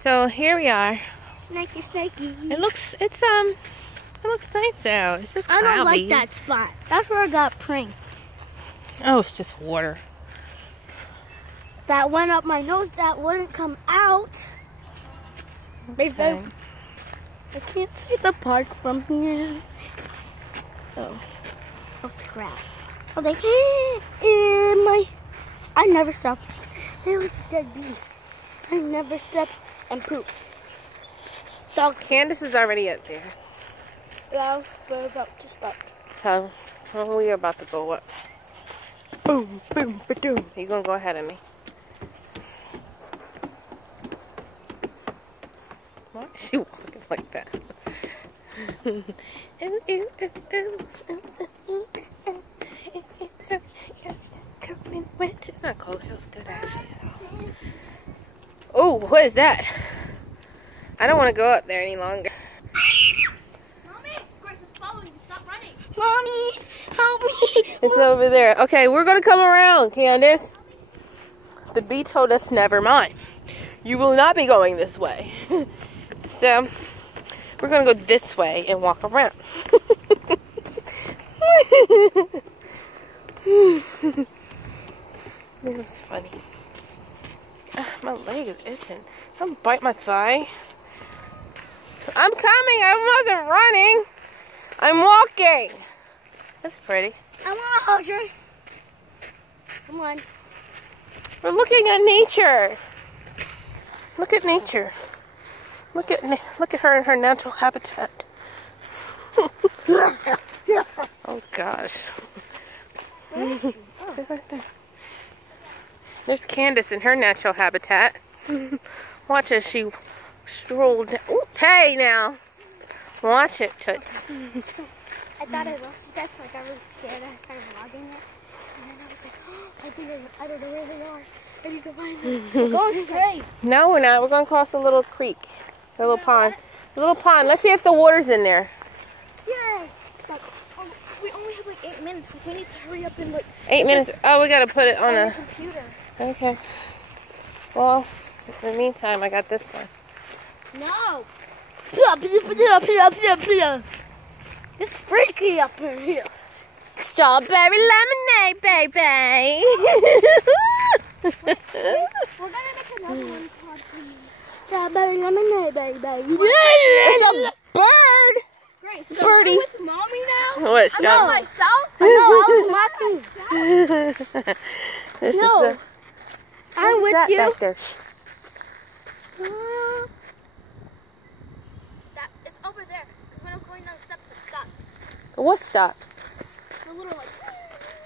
So here we are. Snaky, snaky. It looks nice though. It's just cloudy. I don't like that spot. That's where I got pranked. Oh, it's just water. That went up my nose that wouldn't come out. Okay. I can't see the park from here. Oh, it's grass. I was like, I never stopped. It was a dead bee. I never stepped and pooped. Dog Candace is already up there. Yeah, we're about to stop. So, we are about to go up. Boom, boom, ba-doom. You're gonna go ahead of me. Why is she walking like that? It's not cold. It feels good actually. Oh, what is that? I don't want to go up there any longer. Mommy, Grace is following you. Stop running. Mommy, help me. It's over there. Okay, we're going to come around, Candace. The bee told us never mind. You will not be going this way. So, we're going to go this way and walk around. It was funny. My leg is itching. Don't bite my thigh. I'm coming. I wasn't running. I'm walking. That's pretty. I want to hold you. Come on. We're looking at nature. Look at nature. Look at her in her natural habitat. Oh gosh. Right there. There's Candace in her natural habitat. Watch as she strolled down. Ooh, hey now. Watch it, Toots. I thought I lost you guys, so I got really scared. I started vlogging it. And then I was like, oh, I don't know where they are. I need to find them. We're going straight. No, we're not. We're going to cross a little creek. A little pond. A little pond. Let's see if the water's in there. Yeah. But, we only have like 8 minutes. So we need to hurry up and like... 8 minutes. Oh, we got to put it on a... computer. Okay. Well, in the meantime, I got this one. No. It's freaky up in here. Strawberry lemonade, baby. We're gonna make another one called Strawberry Lemonade, baby. It's a bird. Great. So Birdie. you're with mommy now? What? I'm not myself. I was mocking. This No. is the... I'm with you. Back there? It's over there. It's when I was going down the steps it stopped. What stopped? The little like...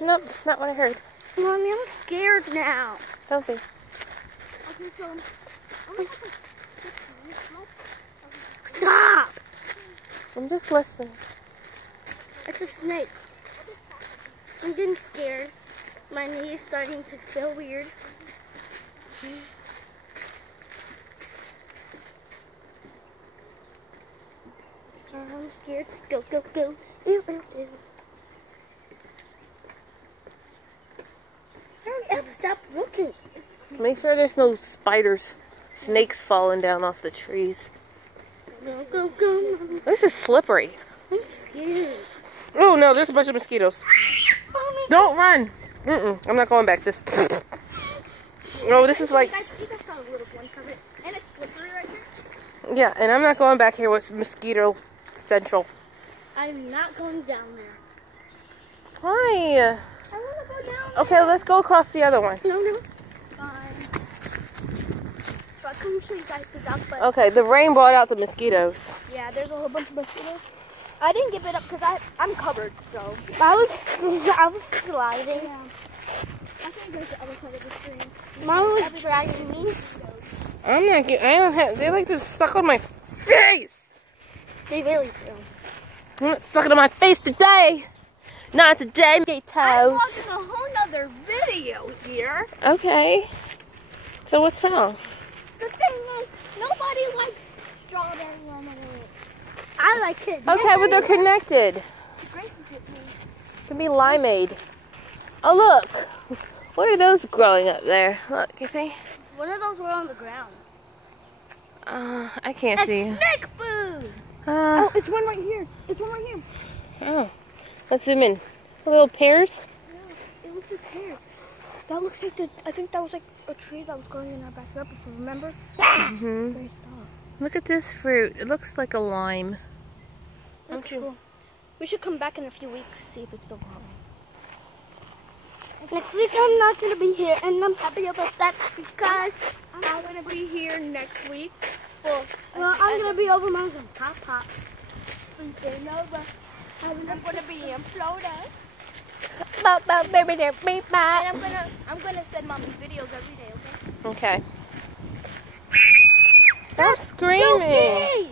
Nope, that's not what I heard. Mommy, I'm scared now. Don't be. Okay, so... Stop! I'm just listening. It's a snake. I'm getting scared. My knee is starting to feel weird. I'm scared. Go, go, go. Ew, ew, ew. Hurry up, stop looking. Make sure there's no spiders, snakes falling down off the trees. Go, go, go. This is slippery. I'm scared. Oh no, there's a bunch of mosquitoes. Mommy. Don't run. I'm not going back this. No, this is like... You guys saw a little glimpse of it. And it's slippery right here. Yeah, and I'm not going back here with mosquito central. I'm not going down there. Why? I want to go down there. Okay, let's go across the other one. No, no. Fine. So I couldn't show you guys the duck, but... Okay, the rain brought out the mosquitoes. Yeah, there's a whole bunch of mosquitoes. I didn't give it up because I'm covered, so... I was sliding. Yeah. I think there's the other part of the screen. Mom was dragging me. I'm not getting... I don't have... They like to suck on my face! They really do. I'm not sucking on my face today! Not today, toes. I'm watching a whole nother video here. Okay. So what's wrong? The thing is, nobody likes strawberry lemonade. I like it. Okay, but they're connected. Grace is with me. It could be limeade. Oh, look. What are those growing up there? Look, you see? One of those were on the ground. I can't It's see. snake food. Uh, Oh, it's one right here. It's one right here. oh, let's zoom in. Little pears. Yeah, it looks like hair. That looks like I think that was like a tree that was growing in our backyard before, remember? Mhm. Look at this fruit. It looks like a lime. That's cool. We should come back in a few weeks, see if it's still growing. Next week I'm not going to be here, and I'm happy about that because I'm going to be here next week. well I'm going to be over Mountain Pop. I'm going to be in Florida. Baby, there, beep, And I'm gonna send mommy videos every day, okay? Okay. Stop screaming.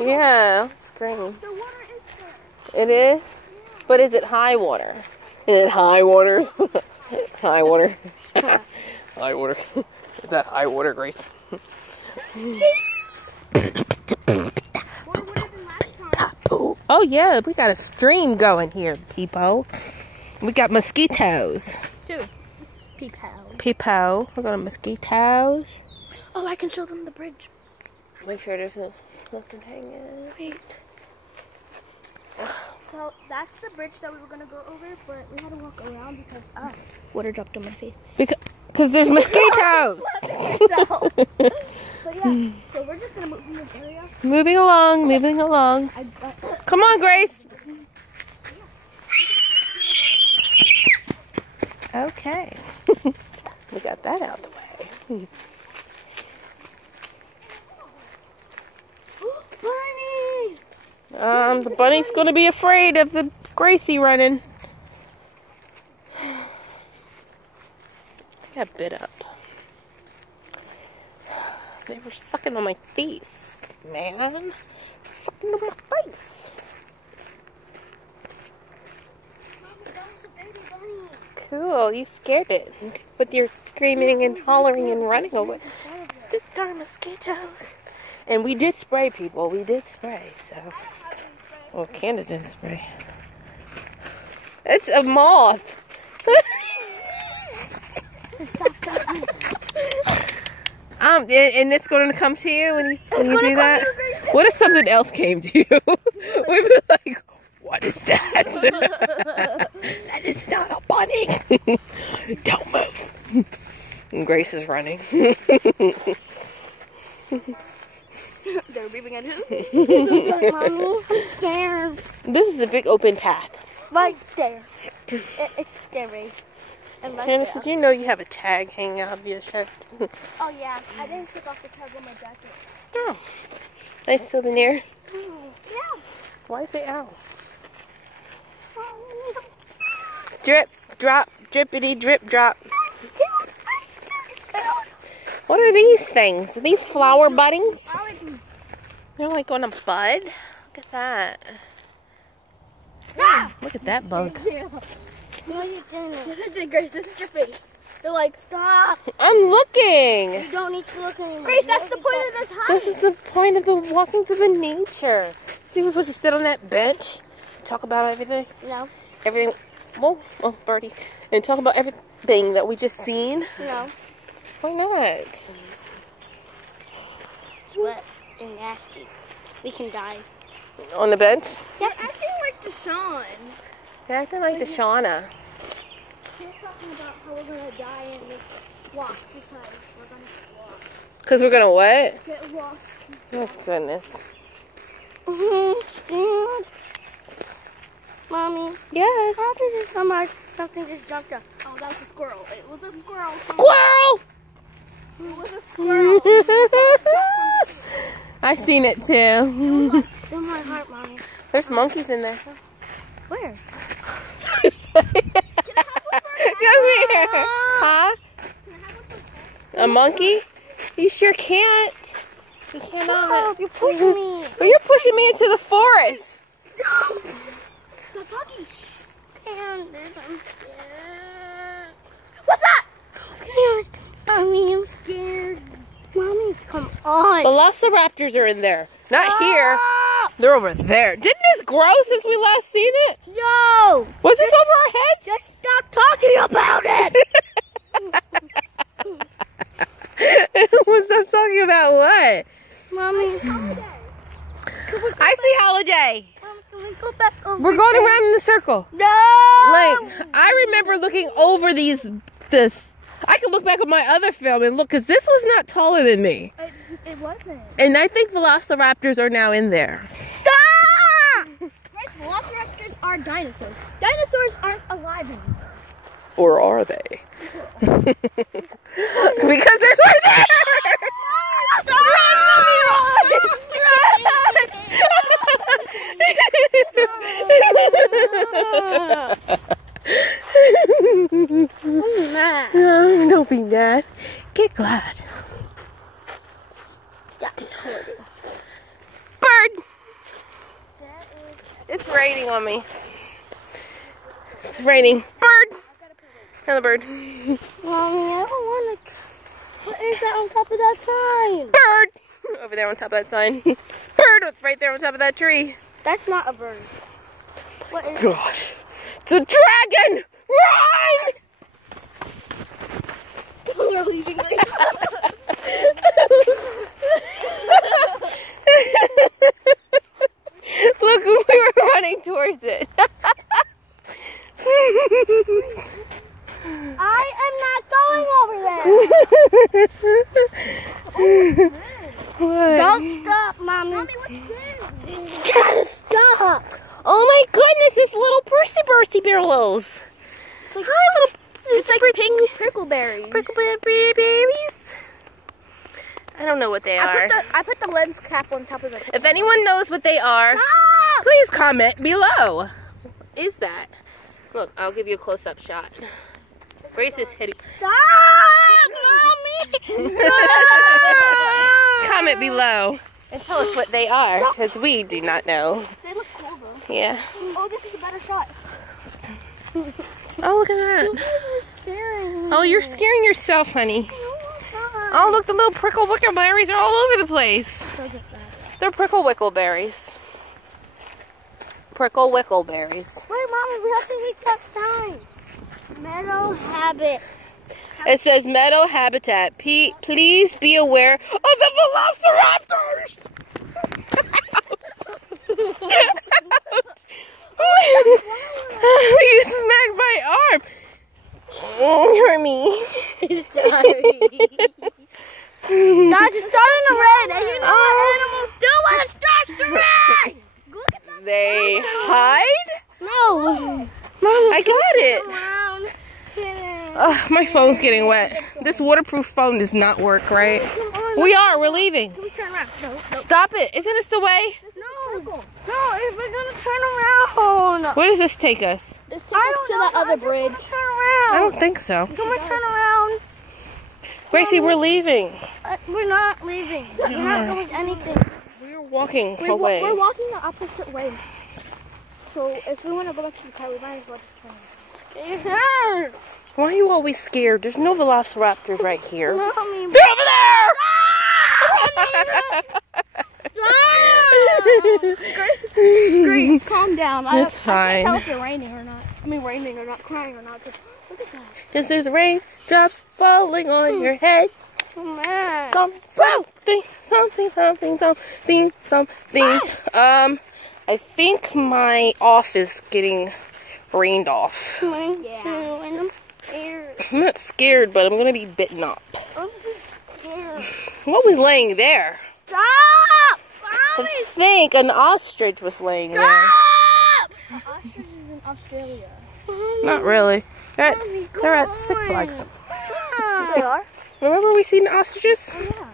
Yeah, scream. The water is there. It is? But is it high water? Is it high water? High water. High water. Is that high water, Grace? Oh yeah, we got a stream going here, people. We got mosquitoes. Two. People. We're going to mosquitoes. Oh, I can show them the bridge. Make sure there's nothing hanging. Wait. So that's the bridge that we were going to go over, but we had to walk around because water dropped on my face. Because there's mosquitoes. So yeah, so we're just going to move from this area. Moving along, moving along. Come on, Grace. Okay. We got that out of the way. Bunny! The bunny's gonna be afraid of the Gracie running. I got bit up. They were sucking on my face, man. Sucking on my face. Mommy, that was a baby bunny. Cool, you scared it with your screaming and hollering and running away. Good darn mosquitoes. And we did spray, people. We did spray, so. Well, Candace didn't spray. It's a moth. Stop. And it's going to come to you when you do that? What if something else came to you? We'd be like, what is that? That is not a bunny. Don't move. And Grace is running. They're beeping at who? Mommy, I'm scared. This is a big open path. Right there. It's scary. And right Candace, there. did you know you have a tag hanging out of your shirt? Oh yeah, I didn't take off the tag on my jacket. Oh, nice souvenir. Yeah. Why is it out? Drip, drop, drippity, drip, drop. What are these things? Are these flower buddings? They're like on a bud. Look at that. Ah! Look at that bug. No, you didn't. Yes, I did, Grace. This is your face. They're like, Stop. I'm looking. You don't need to look anymore. Grace, that's the point of this hike. This is the point of the walking through the nature. See, we're supposed to sit on that bench, talk about everything. No. Everything. Whoa, oh, birdie. And talk about everything that we just seen. No. Why not? It's wet and nasty. We can die. On the bench? You're acting like Deshaun. You're acting like Deshauna. We're talking about how we're going to die in this walk because we're going to get lost. Because we're going to what? Get lost. Oh, goodness. Scared. Mommy. Yes. How did this something just jumped up? Oh, that was a squirrel. It was a squirrel. Squirrel! It was a squirrel. I seen it too. In my heart, Mommy. There's monkeys in there. Where? Come here. Huh? A monkey? You sure can't. You cannot. You're pushing me. Well, you're pushing me into the forest. The puppy. And there's I'm scared. What's that? I'm scared. Mommy, I'm scared. Mommy, come on. Velociraptors are in there. Not here. They're over there. Didn't this grow since we last seen it? No. Was this over our heads? Just stop talking about it. About what? Mommy. I see Holiday. Mom, can we go back over We're going around in a circle. No! Like, I remember looking over this. I can look back at my other film and look, because this was not taller than me. It wasn't. And I think velociraptors are now in there. Stop! Guys, velociraptors are dinosaurs. Dinosaurs aren't alive anymore. Or are they? Because there's one there! I'm mad. No, don't be mad. Get glad. Bird! It's raining on me. It's raining. Bird! Another bird. Mommy, I don't want to. What is that on top of that sign? Bird! Over there on top of that sign. Bird right there on top of that tree. That's not a bird. What is Gosh. It's a dragon! Run! We're leaving. Look, we were running towards it. I am not going over there. Don't stop, Mommy. Mommy, what's this? Gotta stop. Oh my goodness, this little bursty billows. It's like, hi, little. it's like pink prickleberries. Prickleberry babies. I don't know what they are. I put the lens cap on top of it. If anyone knows what they are, Stop! please comment below. What is that? Look, I'll give you a close-up shot. Grace is hitting. Stop, Mommy! Stop! Comment below and tell us what they are, because we do not know. They look cool though. Yeah. Oh, this is a better shot. Oh, look at that. You guys are scaring me. Oh, you're scaring yourself, honey. Oh, look, the little prickle wickleberries are all over the place. They're prickle wickleberries. Prickle wickleberries. Wait, Mommy, we have to read that sign. Meadow habit. It says meadow habitat. Please be aware of the velociraptors. You smacked my arm. Hurt me. Sorry. Guys, it's starting to rain, and you know what animals do when it starts to rain. Look at that. They hide? No. I got it. Around. My phone's getting wet. This waterproof phone does not work, right? We're leaving. Can we turn around? No. Stop it. Isn't this the way? No, if we're gonna turn around. Where does this take us? This takes us to that other bridge. Turn around. I don't think so. Can we turn around? Gracie, we're leaving. We're not leaving. We're not doing anything. We're walking away. We're walking the opposite way. So if we want to go back to the car, we might as well just turn around. Scared. Why are you always scared? There's no velociraptors right here. Mommy. They're over there! Grace, calm down. It's I fine. can't tell if you're raining or not. I mean, raining or not, crying or not. Look at that. Because there's raindrops falling on your head. Oh, man. Something. I think my off is getting rained off. Mine too, and I'm scared. I'm not scared, but I'm going to be bitten up. I'm just scared. What was laying there? Stop! I think an ostrich was laying there. Stop! Ostrich is in Australia. Not really. They're at Six Flags. They are? Remember we seen ostriches? Oh, yeah.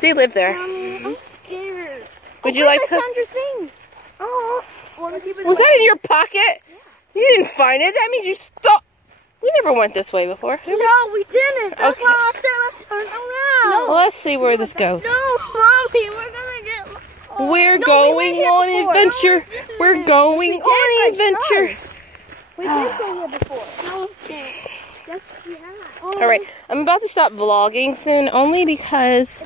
They live there. Mommy, I'm scared. Would you like I to? found your thing. Oh. Was that in your pocket? Yeah. You didn't find it. That means you stole. We never went this way before. No, we didn't. That's Okay. why I said let's turn around. Well, let's see where this goes. No, Mommy, we're gonna get. We're No, going we went here on before. adventure. We're going on adventure. We did go here before. No, yes, we have. All right, I'm about to stop vlogging soon, only because.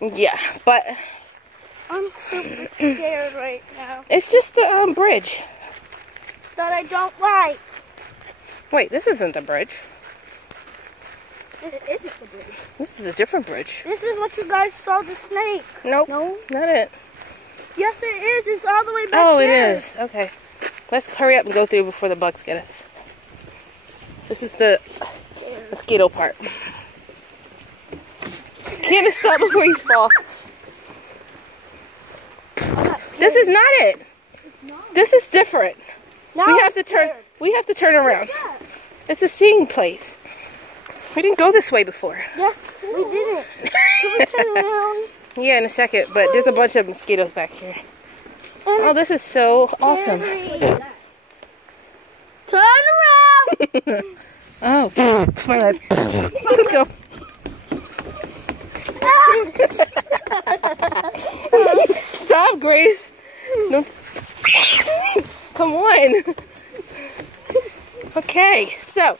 Yeah, but I'm super scared right now. it's just the bridge. That I don't like. Wait, this isn't the bridge. This isn't the bridge. This is a different bridge. This is what you guys saw the snake. Nope. No? Not it. Yes, it is. It's all the way back Oh, it there. is. Okay. Let's hurry up and go through before the bugs get us. This is the mosquito part. Can't stop before you fall. This is not it. This is different. Now We I'm have to turn. scared. We have to turn around. It's a seeing place. We didn't go this way before. Yes, we didn't. Can we turn around? Yeah, in a second. But there's a bunch of mosquitoes back here. Oh, this is so awesome. Turn around. Oh, my bad. Let's go. Stop, Grace. No. Come on. Okay, so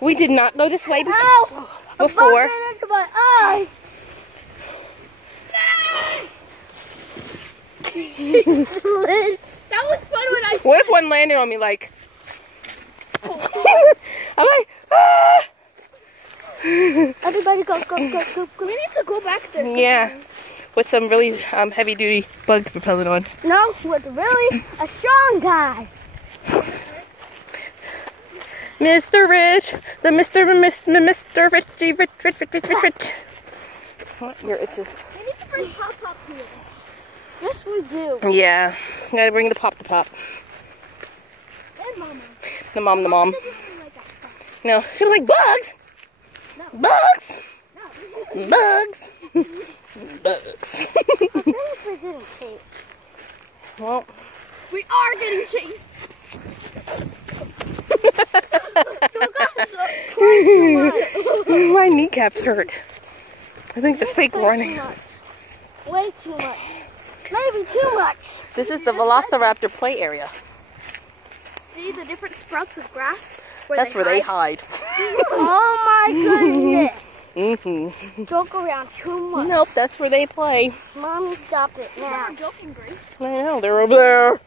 we did not go this way Ow! before. A bug ran into my eye. That was fun when I What if one landed on me like? I'm like, ah! Everybody go, go, go, go, go. We need to go back there. Yeah, with some really heavy-duty bug repellent on. No, with really a strong guy. Mr. Rich, the Mr. Rich. What? Your itches. We need to bring Pop Pop here. Yes, we do. Yeah, gotta bring the pop. And Mama. The mom. She doesn't like that stuff. No, she was like, bugs! No. Bugs! No. Bugs! Bugs. I think we're getting chased. Well, We are getting chased. my kneecaps hurt. I think the fake running. Way too much. Maybe too much. This is the Velociraptor play area. See the different sprouts of grass? That's where they hide. Oh my goodness. Mm-hmm. Joke around too much. Nope, that's where they play. Mommy, stop it now. I'm joking, Grace. I know, they're over there.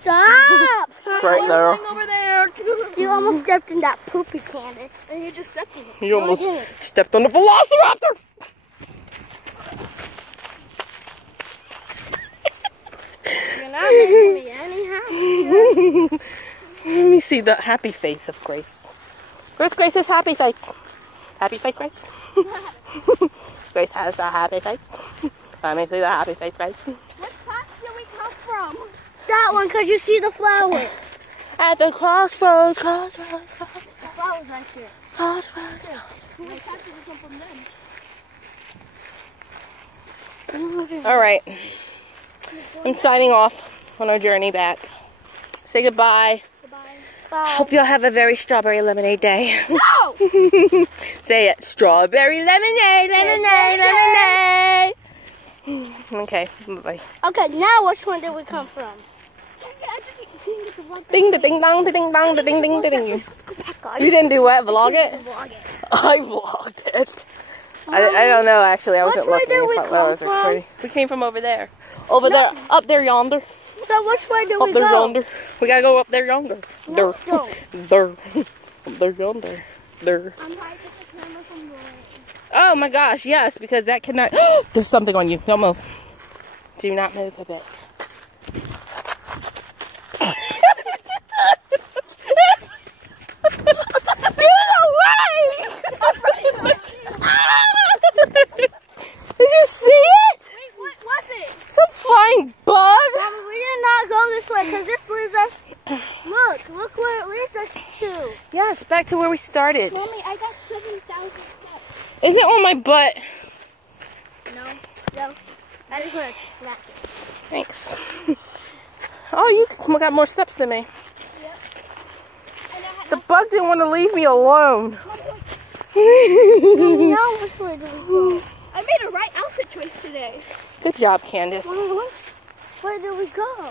Stop! Right there. Going over there. You almost stepped in that poopy, Candace. And you just stepped in it. You almost didn't. stepped on the Velociraptor. You're not making me any happier. Let me see the happy face of Grace. Where's Grace's happy face? Happy face, Grace? Grace has a happy face. Let me see the happy face, Grace. What path did we come from? That one, because you see the flower. At the crossroads. The flower's right there. Crossroads. What path did we come from then? All right. I'm signing off on our journey back. Say goodbye. Bye. Hope y'all have a very strawberry lemonade day. No! Say it. Strawberry lemonade, lemonade, lemonade. Okay, bye-bye. Okay, now which one did we come from? Ding, da, ding, dong, da, ding, dong, da, ding, ding, da, ding. Let's go back, guys. You didn't do what? Vlog it? Vlog it. I vlogged it. I don't know, actually. I wasn't Which way looking. did we I thought I was come from? recording. We came from over there. Over there. Up there yonder. So which way did Up we there go? yonder. We gotta go up there yonder. No, There. no. There. Up there yonder. There. I'm trying to get the camera from the Oh my gosh, yes, because that cannot. There's something on you. Don't move. Do not move a bit. Get away! Did you see it? Wait, what was it? Some flying bug. Mommy, we did not go this way because this leads us. Look where it leads us to. Yes, back to where we started. Mommy, I got 7,000 steps. Is it on my butt? No. I just wanted to smack it. Thanks. Oh, you got more steps than me. And I had The bug didn't want to leave me alone. Now which way do we go? I made a right outfit choice today. Good job, Candace. Mommy, where did we go?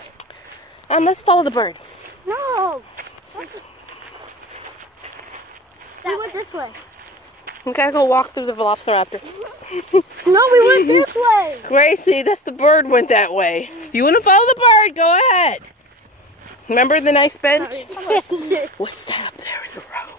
Let's follow the bird. No. We went this way. We gotta go walk through the Velociraptor. No, we went this way. Gracie, that's the bird went that way. If you want to follow the bird, go ahead. Remember the nice bench? What's that up there in the road?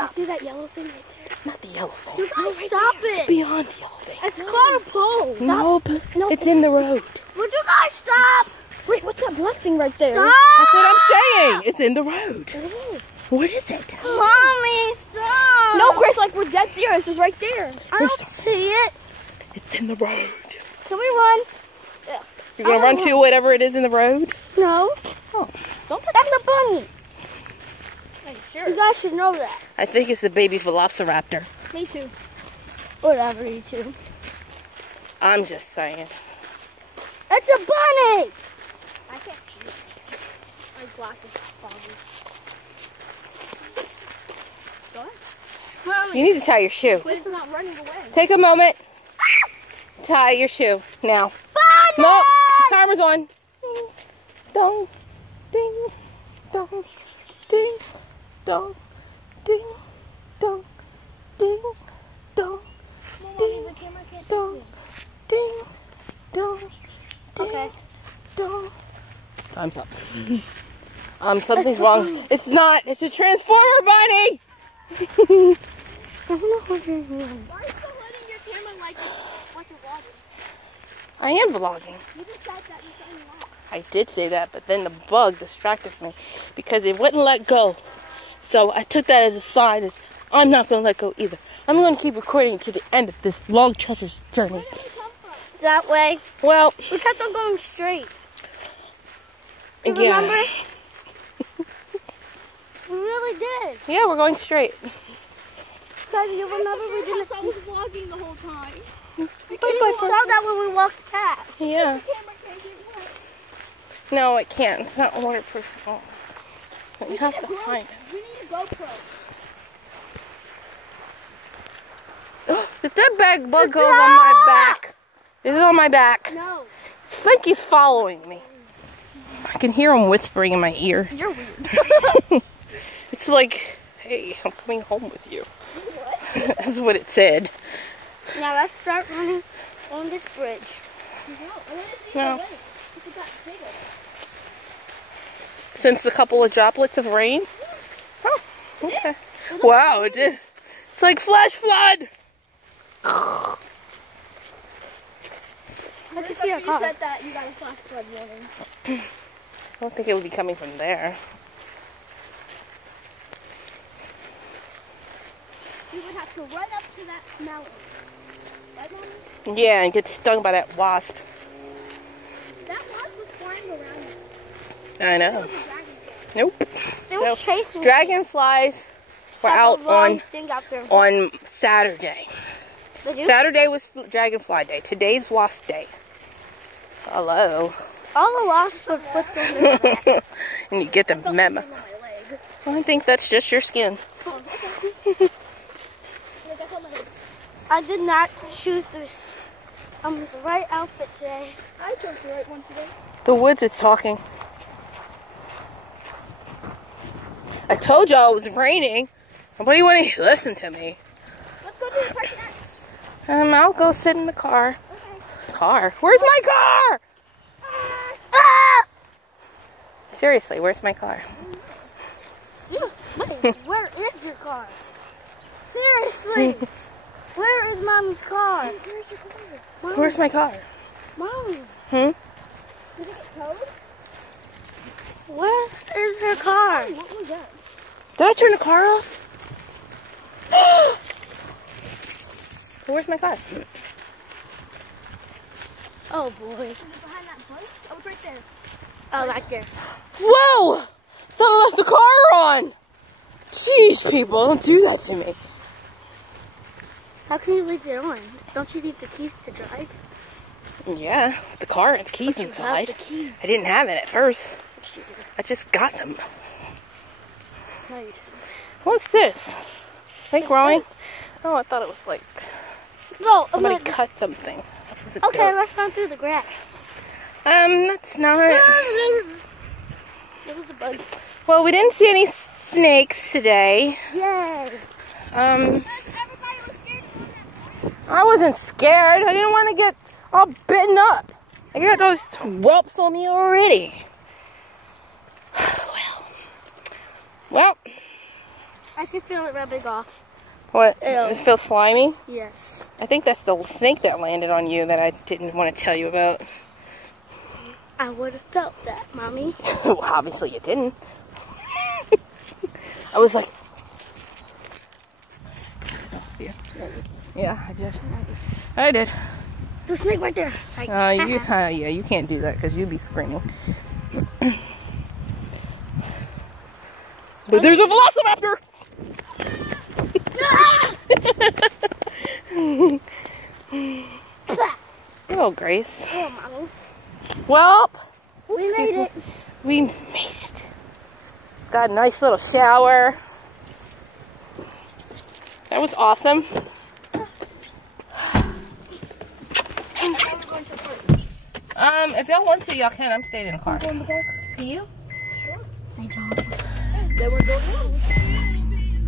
Stop. See that yellow thing right there? Not the yellow thing. You guys stop it. It's beyond the yellow thing. It's called a pole. Nope. It's in the road. Would you guys stop? Wait, what's that black thing right there? Stop. That's what I'm saying. It's in the road. What is it? Mommy, stop. No, Grace, like we're dead serious. It's right there. I don't see it. It's in the road. Can we run? Yeah. You're going to run to whatever it is in the road? No. Oh. Don't touch That's a bunny. Sure. You guys should know that. I think it's a baby velociraptor. Me too. Whatever, you too. I'm just saying. It's a bunny! I can't see it. My glasses are foggy. Mommy. You need to tie your shoe. But it's not running away. Take a moment. Tie your shoe. Now. Bunny! Nope. Timer's on. Ding. Dong. Ding. Dong. Ding. Dong. Ding. Dong. Ding. Dong. Ding. The camera can't Dong. Ding. Dong. Ding. Okay. Dong. Time's up. Something's wrong. It's not. It's a transformer bunny. I don't know what you're doing. Why are you still holding your camera like you're vlogging? I am vlogging. You just said that you're saying that. I did say that, but then the bug distracted me because it wouldn't let go. So I took that as a sign that I'm not going to let go either. I'm going to keep recording to the end of this long, treacherous journey. Where did we come from? That way. Well, We kept on going straight. You yeah. remember? We really did. Yeah, we're going straight. Because you remember we didn't. I was vlogging the whole time. Bye, You bye, saw bye. that when we walked past. Yeah. No, it can't. It's not waterproof at all. You have to hide We need a GoPro. it. If that bug goes on my back. Is it on my back? No. I think he's following me. I can hear him whispering in my ear. You're weird. It's like, hey, I'm coming home with you. That's what it said. Now let's start running on this bridge. No. Since a couple of droplets of rain? Oh, okay. Wow, it did. It's like flash flood. I can see a car. said that you got a flash flood warning. I don't think it would be coming from there. You would have to run up to that mountain. Right, Mommy? Yeah, and get stung by that wasp. That wasp was flying around you. I know. Nope. They were chasing Dragonflies were out on thing out there. Saturday. Did you? Saturday was Dragonfly Day. Today's Wasp Day. Hello. All the wasps were flipped on their back. And you get the memo. I think that's just your skin. I did not choose the right outfit today. I chose the right one today. The woods is talking. I told y'all it was raining. Nobody want to listen to me. Let's go to the park next. I'll go sit in the car. Okay. Car? Where's my car? Ah! Seriously, where's my car? Wait, where is your car? Seriously, where is Mommy's car? Where's your car? Mommy, Where's my car? Mommy, Hmm? Did it get towed? where is her car? What was that? Did I turn the car off? Where's my car? Oh boy. Behind that bush? Oh, it's right there. Oh, right there. Whoa! Thought I left the car on! Jeez, people, don't do that to me. How can you leave it on? Don't you need the keys to drive? Yeah, the car had the keys You have inside. the keys. I didn't have it at first. Yes, you do. I just got them. No, you didn't. What's this? Are they It's growing? dirt. Oh, I thought it was like No, somebody I'm cut something. Was it okay, dirt? let's run through the grass. That's not. There was a bug. Well, we didn't see any snakes today. Yay! Everybody was scared. I wasn't scared. I didn't want to get all bitten up. I got those whelps on me already. Well, I can feel it rubbing off. What? Ew. It feels slimy? Yes. I think that's the snake that landed on you that I didn't want to tell you about. I would have felt that, Mommy. Well, obviously you didn't. I was like... Yeah, I did. I did. The snake right there. It's like, yeah, you can't do that because you'd be screaming. But there's a velociraptor! Oh, Grace. oh, Mommy. Well, We made it. we made it. Got a nice little shower. That was awesome. If y'all want to, y'all can. I'm staying in the car. Go in the park. Are you? Sure. I don't. Then we're going home.